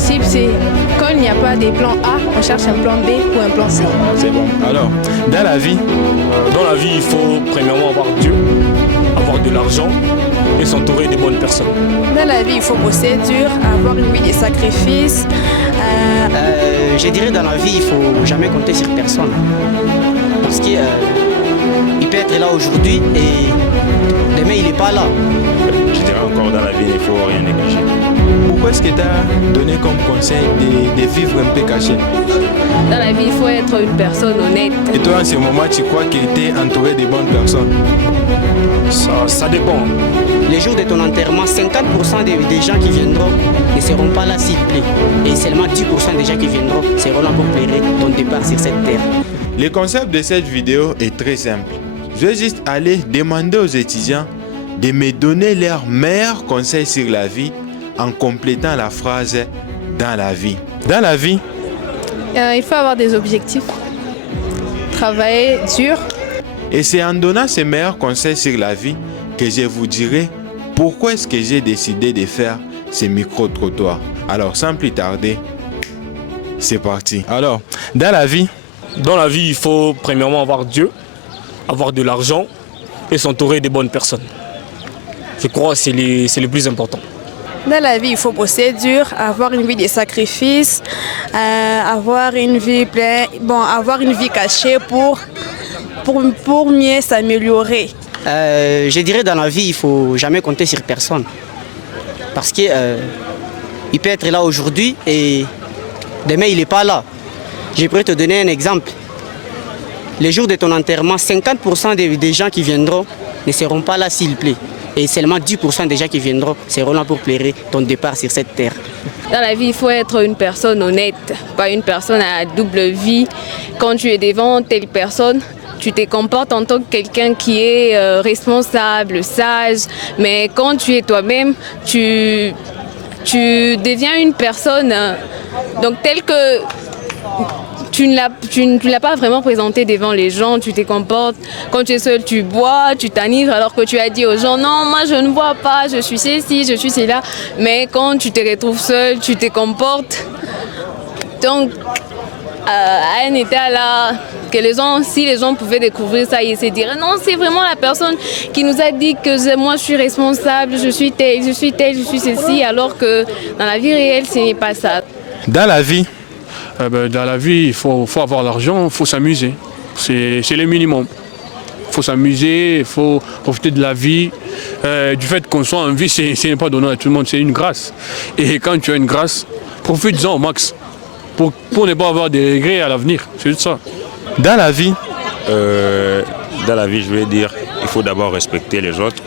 principe, c'est quand il n'y a pas des plans A, on cherche un plan B ou un plan C. C'est bon. Alors, dans la vie, il faut premièrement avoir Dieu, avoir de l'argent et s'entourer des bonnes personnes. Dans la vie, il faut bosser dur, avoir une vie de sacrifice. Je dirais dans la vie, il faut jamais compter sur personne. Parce qu'il peut être là aujourd'hui et demain il n'est pas là. je dirais encore dans la vie, il ne faut rien négliger. Pourquoi est-ce que tu as donné comme conseil de vivre un peu caché? Dans la vie, il faut être une personne honnête. Et toi, en ce moment, tu crois que tu es entouré de bonnes personnes? Ça dépend. Les jours de ton enterrement, 50% des gens qui viendront ne seront pas là s'il plaît. Et seulement 10% des gens qui viendront seront là pour pleurer ton départ sur cette terre. Le concept de cette vidéo est très simple. Je vais juste aller demander aux étudiants de me donner leurs meilleurs conseils sur la vie en complétant la phrase « dans la vie ». Dans la vie, Il faut avoir des objectifs, travailler dur. et c'est en donnant ces meilleurs conseils sur la vie que je vous dirai pourquoi est-ce que j'ai décidé de faire ces micro-trottoirs. Alors, sans plus tarder, c'est parti. Alors, dans la vie, Il faut premièrement avoir Dieu, avoir de l'argent et s'entourer des bonnes personnes. Je crois que c'est le plus important. Dans la vie, il faut bosser dur, avoir une vie de sacrifice, avoir une vie avoir une vie cachée pour mieux s'améliorer. Je dirais dans la vie, il ne faut jamais compter sur personne. Parce qu'il peut être là aujourd'hui et demain il n'est pas là. Je pourrais te donner un exemple. Les jours de ton enterrement, 50% des gens qui viendront ne seront pas là s'il plaît. Et seulement 10% des gens qui viendront seront là pour pleurer ton départ sur cette terre. Dans la vie, il faut être une personne honnête, pas une personne à double vie. Quand tu es devant telle personne, tu te comportes en tant que quelqu'un qui est responsable, sage. Mais quand tu es toi-même, tu deviens une personne donc telle que tu ne l'as pas vraiment présenté devant les gens, tu te comportes, quand tu es seul, tu bois, tu t'enivres alors que tu as dit aux gens non, moi je ne bois pas, je suis ceci, je suis cela. Mais quand tu te retrouves seul, tu te comportes. Donc, à un état là, que si les gens pouvaient découvrir ça et se dire non, c'est vraiment la personne qui nous a dit que moi je suis responsable, je suis tel, je suis tel, je suis ceci, alors que dans la vie réelle, ce n'est pas ça. dans la vie, il faut avoir l'argent, il faut s'amuser. C'est le minimum. Il faut s'amuser, il faut profiter de la vie. Du fait qu'on soit en vie, ce n'est pas donné à tout le monde, c'est une grâce. Et quand tu as une grâce, profite-en au max pour ne pas avoir des regrets à l'avenir. C'est juste ça. dans la vie, je vais dire, il faut d'abord respecter les autres.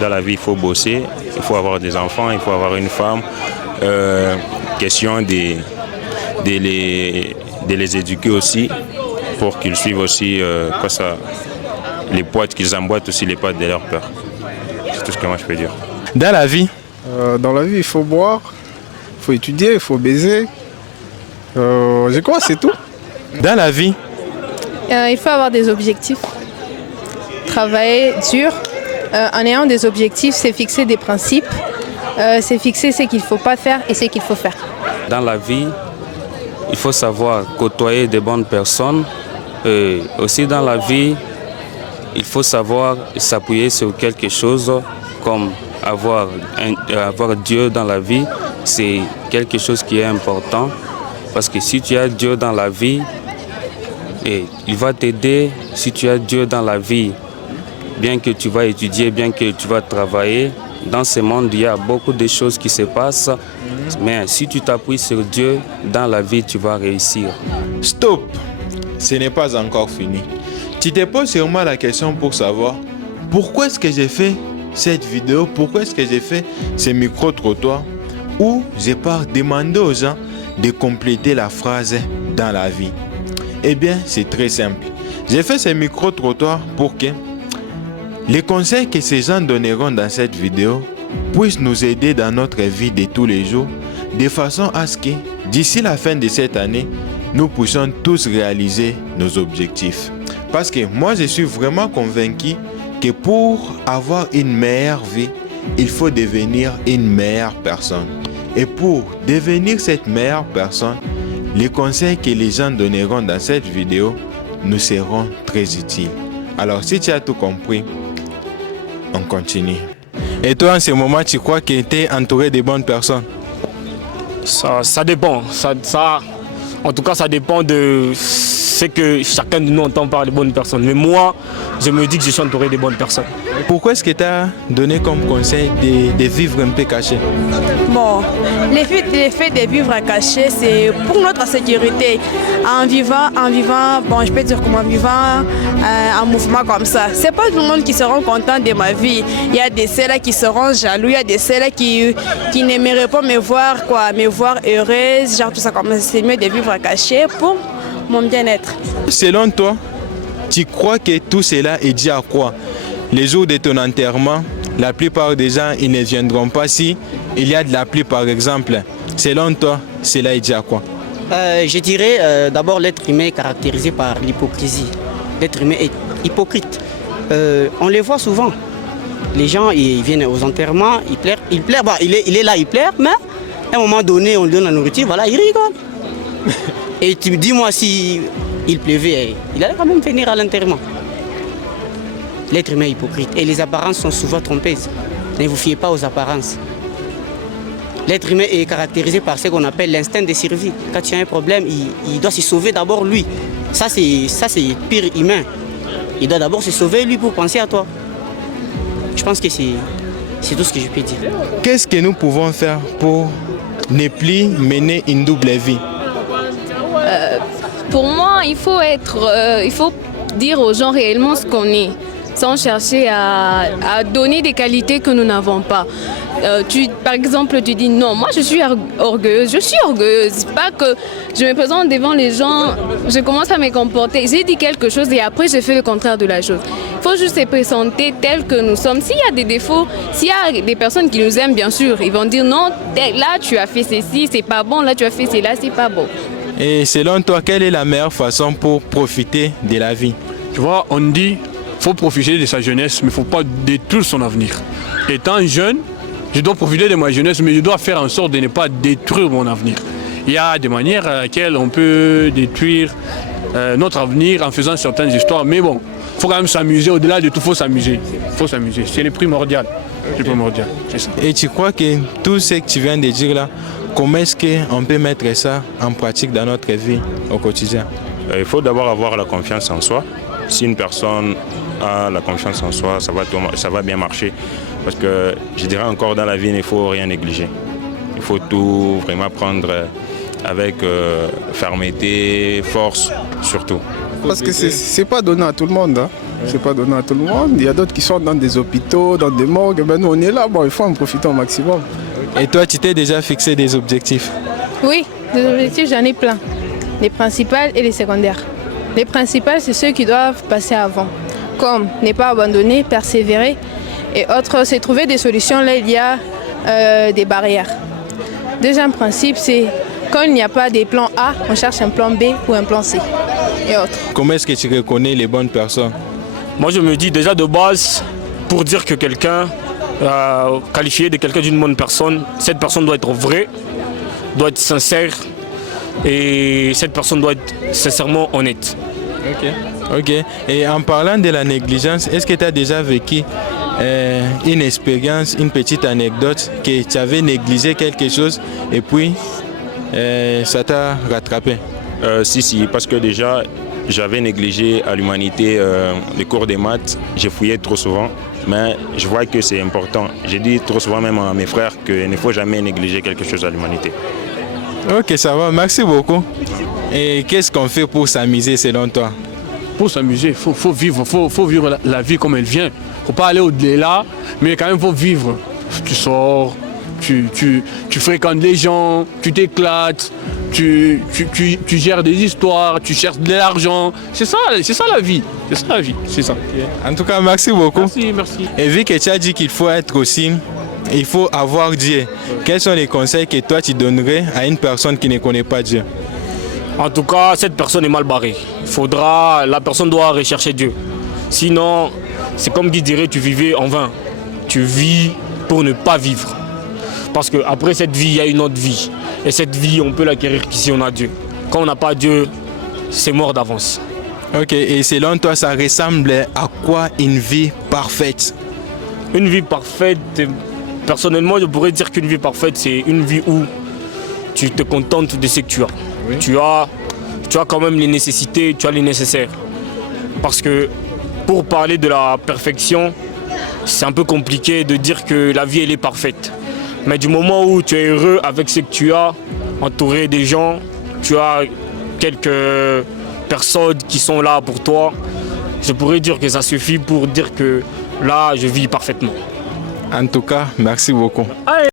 Dans la vie, il faut bosser, il faut avoir des enfants, il faut avoir une femme. Question de les éduquer aussi pour qu'ils suivent aussi les potes, qu'ils emboîtent aussi les pattes de leur père. C'est tout ce que moi je peux dire. dans la vie, il faut boire, il faut étudier, il faut baiser. Je crois c'est tout. dans la vie, Il faut avoir des objectifs, travailler dur. En ayant des objectifs, c'est fixer des principes, c'est fixer ce qu'il ne faut pas faire et ce qu'il faut faire. Dans la vie, il faut savoir côtoyer des bonnes personnes. Et aussi dans la vie, il faut savoir s'appuyer sur quelque chose comme avoir Dieu dans la vie. C'est quelque chose qui est important parce que si tu as Dieu dans la vie, il va t'aider. Si tu as Dieu dans la vie, bien que tu vas étudier, bien que tu vas travailler, dans ce monde, il y a beaucoup de choses qui se passent. Mais si tu t'appuies sur Dieu, dans la vie, tu vas réussir. stop, ce n'est pas encore fini. Tu te poses sûrement la question pour savoir pourquoi est-ce que j'ai fait cette vidéo, pourquoi est-ce que j'ai fait ces micro-trottoirs où je pars demander aux gens de compléter la phrase « dans la vie ». Eh bien, c'est très simple. J'ai fait ces micro-trottoirs pour que les conseils que ces gens donneront dans cette vidéo puissent nous aider dans notre vie de tous les jours, de façon à ce que, d'ici la fin de cette année, nous puissions tous réaliser nos objectifs. Parce que moi, je suis vraiment convaincu que pour avoir une meilleure vie, il faut devenir une meilleure personne. Et pour devenir cette meilleure personne, les conseils que les gens donneront dans cette vidéo nous seront très utiles. Alors si tu as tout compris, on continue. Et toi en ce moment, tu crois que tu es entouré de bonnes personnes? Ça dépend. En tout cas, ça dépend de ce que chacun de nous entend par les bonnes personnes. Mais moi, je me dis que je suis entouré de bonnes personnes. Pourquoi est-ce que tu as donné comme conseil de vivre un peu caché? Bon, l'effet de vivre caché, c'est pour notre sécurité. En vivant, bon, je peux dire comment, en vivant un mouvement comme ça. C'est pas tout le monde qui sera content de ma vie. Il y a des celles qui seront jaloux, il y a des celles qui n'aimeraient pas me voir heureuse, genre tout ça comme ça. C'est mieux de vivre caché pour mon bien-être. Selon toi, tu crois que tout cela est dû à quoi? Les jours de ton enterrement, la plupart des gens ils ne viendront pas si il y a de la pluie par exemple. Selon toi, cela est dû à quoi? Je dirais d'abord l'être humain est caractérisé par l'hypocrisie. L'être humain est hypocrite. On les voit souvent. Les gens ils viennent aux enterrements, ils pleurent. Bon, il est là, il pleure, mais à un moment donné, on lui donne la nourriture, voilà, il rigole. Et tu me dis, moi, si il pleuvait, il allait quand même venir à l'enterrement. L'être humain est hypocrite. Et les apparences sont souvent trompeuses. Ne vous fiez pas aux apparences. L'être humain est caractérisé par ce qu'on appelle l'instinct de survie. Quand tu as un problème, il doit se sauver d'abord lui. Ça, c'est pire humain. Il doit d'abord se sauver lui pour penser à toi. Je pense que c'est tout ce que je peux dire. Qu'est-ce que nous pouvons faire pour ne plus mener une double vie? Pour moi, il faut dire aux gens réellement ce qu'on est, sans chercher à donner des qualités que nous n'avons pas. Par exemple, tu dis non, moi je suis orgueilleuse. C'est pas que je me présente devant les gens, je commence à me comporter. J'ai dit quelque chose et après je fais le contraire de la chose. Il faut juste se présenter tel que nous sommes. S'il y a des défauts, s'il y a des personnes qui nous aiment, bien sûr, ils vont dire non, là tu as fait ceci, c'est pas bon, là tu as fait cela, c'est pas bon. Et selon toi, quelle est la meilleure façon pour profiter de la vie? Tu vois, on dit qu'il faut profiter de sa jeunesse, mais il ne faut pas détruire son avenir. Étant jeune, je dois profiter de ma jeunesse, mais je dois faire en sorte de ne pas détruire mon avenir. Il y a des manières à laquelle on peut détruire notre avenir en faisant certaines histoires, mais bon, il faut quand même s'amuser. Au-delà de tout, il faut s'amuser. C'est le primordial. C'est primordial, c'est ça. Et tu crois que tout ce que tu viens de dire là, comment est-ce qu'on peut mettre ça en pratique dans notre vie au quotidien? Il faut d'abord avoir la confiance en soi. Si une personne a la confiance en soi, ça va bien marcher. Parce que je dirais encore dans la vie, il ne faut rien négliger. Il faut tout vraiment prendre avec fermeté, force surtout. Parce que c'est pas donné à tout le monde. Hein. C'est pas donné à tout le monde. Il y a d'autres qui sont dans des hôpitaux, dans des morgues. Ben nous on est là, bon, il faut en profiter au maximum. Et toi, tu t'es déjà fixé des objectifs? Oui, des objectifs, j'en ai plein. Les principales et les secondaires. Les principales, c'est ceux qui doivent passer avant. Comme ne pas abandonner, persévérer. Et autre, c'est trouver des solutions. Là, il y a des barrières. Deuxième principe, c'est quand il n'y a pas des plans A, on cherche un plan B ou un plan C. Et autres. Comment est-ce que tu reconnais les bonnes personnes? Moi, je me dis déjà de base, pour dire que quelqu'un, qualifié de quelqu'un d'une bonne personne, cette personne doit être vraie, doit être sincère et cette personne doit être sincèrement honnête. Ok. Et en parlant de la négligence, est-ce que tu as déjà vécu une expérience, une petite anecdote que tu avais négligé quelque chose et puis ça t'a rattrapé? Si, parce que déjà, j'avais négligé à l'humanité les cours de maths, j'ai fouillé trop souvent, mais je vois que c'est important. J'ai dit trop souvent même à mes frères qu'il ne faut jamais négliger quelque chose à l'humanité. Ok, ça va, merci beaucoup. Et qu'est-ce qu'on fait pour s'amuser selon toi? Pour s'amuser, il faut vivre la vie comme elle vient. Il ne faut pas aller au-delà, mais quand même il faut vivre. Tu sors, tu fréquentes les gens, tu t'éclates, tu gères des histoires, tu cherches de l'argent. C'est ça la vie. C'est ça la vie, c'est ça. En tout cas, merci beaucoup. Merci. Et vu que tu as dit qu'il faut être aussi, il faut avoir Dieu. Quels sont les conseils que toi tu donnerais à une personne qui ne connaît pas Dieu? En tout cas, cette personne est mal barrée. La personne doit rechercher Dieu. Sinon, c'est comme Guy dirait, tu vivais en vain. Tu vis pour ne pas vivre. Parce qu'après cette vie, il y a une autre vie. Et cette vie, on peut l'acquérir si on a Dieu. Quand on n'a pas Dieu, c'est mort d'avance. Ok, et selon toi, ça ressemble à quoi une vie parfaite? Une vie parfaite, personnellement, je pourrais dire qu'une vie parfaite, c'est une vie où tu te contentes de ce que tu as. Oui. Tu as quand même les nécessités, tu as les nécessaires. Parce que pour parler de la perfection, c'est un peu compliqué de dire que la vie, elle est parfaite. Mais du moment où tu es heureux avec ce que tu as, entouré des gens, tu as quelques personnes qui sont là pour toi, je pourrais dire que ça suffit pour dire que là, je vis parfaitement. En tout cas, merci beaucoup. Allez.